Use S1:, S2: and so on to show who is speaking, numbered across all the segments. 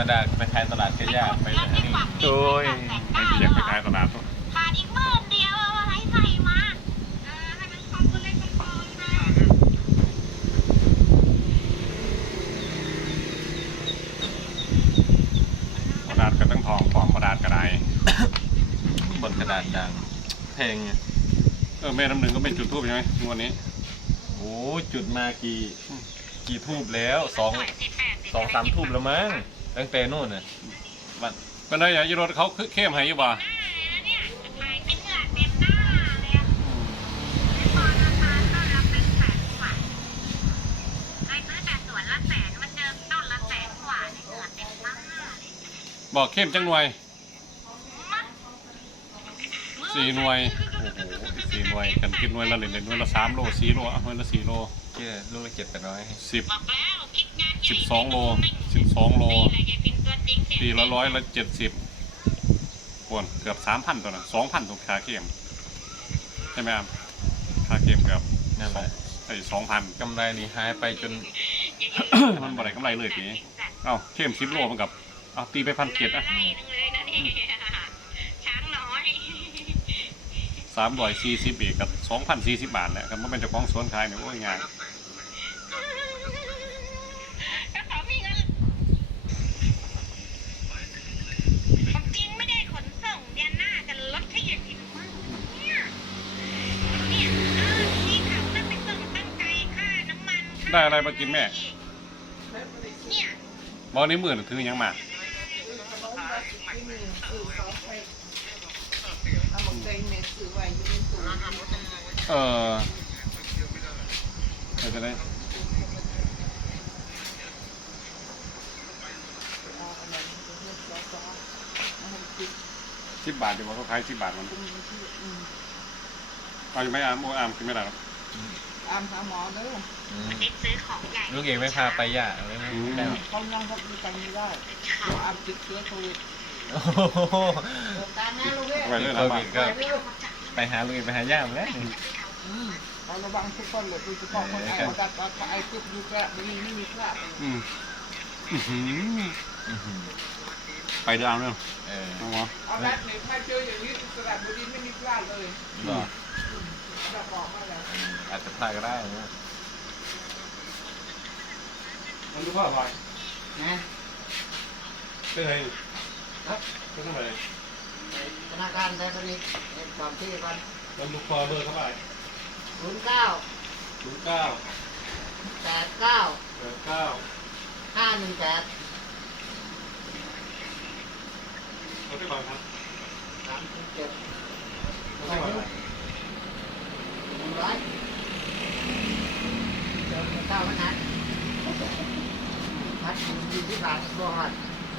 S1: ดาไปขายตลาดก็ยากไป
S2: โอ้ย
S3: ไม่อยากไปขายตลาด
S4: ขาดอีกมื่นเดียวให้ใส่มาให้มันคอมตัวเล็กเป็นกองนะ
S3: กระดาษก็ต้องทองของกระดาษก็ได้
S1: บนกระดาษดังเพลง
S3: แม่น้ำหนึ่งก็ไม่จุดทูบใช่ไหมงวดนี้
S1: โอ้จุดมากี่ทูบแล้ว2-3ทูบแล้วมั้งตั้งแต่นู่นน่ะวัน
S3: เป็นไรอย่างยี่รถเขาเข้มให้ยี่บ่บอกเข้มจังหน่วย4 หน่วยโอ้โห4 หน่วยกันคิดหน่วยละเหรียญหน่วยละ3 โล4 โลหน่วยละ4 โล
S1: เกี่ยลูกละ
S3: 12 โล12 โลปีละ170กวนเกือบ 3,000 ตัวนะ 2,000 ตัวคาเข้มใช่ไหมครับคาเข้มเกือบ
S1: นั่นแหละ
S3: 2,000
S1: กำไรนี่หายไปจน
S3: มันบ่ได้กำไรเลยทีนี้เอ้าเข้ม10 โลมันกับเอาตีไป1,700อ่ะ340อีกกับ 2,040 บาทแหละครับมันเป็นเจ้าของสวนขายเนี่ยโอ้ยงานได้อะไรมากินแม่บอนี้มื่นถือยังมาจะได้10 บาทเดี๋ยวเขาขาย10 บาทมันเอาอยู่ไหมอามกินไม่ได้หรอก
S2: อามหาหมอเด้อ
S4: ซื้อของใหญ่
S1: ลูกเองไม่พาไปย่าเลยนะ
S2: เขานั่งพักดีกันไม่ได้อามติดเชื้อโควิดตามนะลูก
S1: ไปเลยโควิดก็ไปหาลูกเองไปหาย่ามาแล้ว
S2: เราระวังทุกคนเลยโดยเฉพาะคนไอ้ดัดไอ้ตุ๊กยูแกะไม่มีพลาด
S3: ไปเดินเลย
S2: เอาแบบนี้ถ้าเจออย่างนี้สระบุรีไม่มีพลาดเลย
S1: หรอ
S2: บอกว่าอะไร
S1: อาจจะพลาดก็ได้นะ
S3: มันรู้ว่าอะไร
S2: นะ
S3: เป็นไงครับเป็นทำไม
S2: ธนาคารไทยพาณิชย์ความที่กัน
S3: มันบุกคอเบอร์เข้าไป
S2: 09 518
S3: เราได้ฟังครับ
S2: 37
S3: เราได้ฟังอะไร
S2: 100เดินเก้าวันนั้นพัดอยู่ที่บาทตัวหัด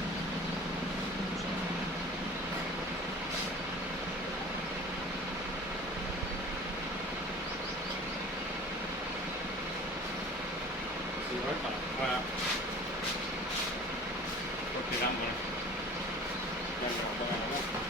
S3: 400 บาทมาโอเคดังเลยยังเอาไปแล้ว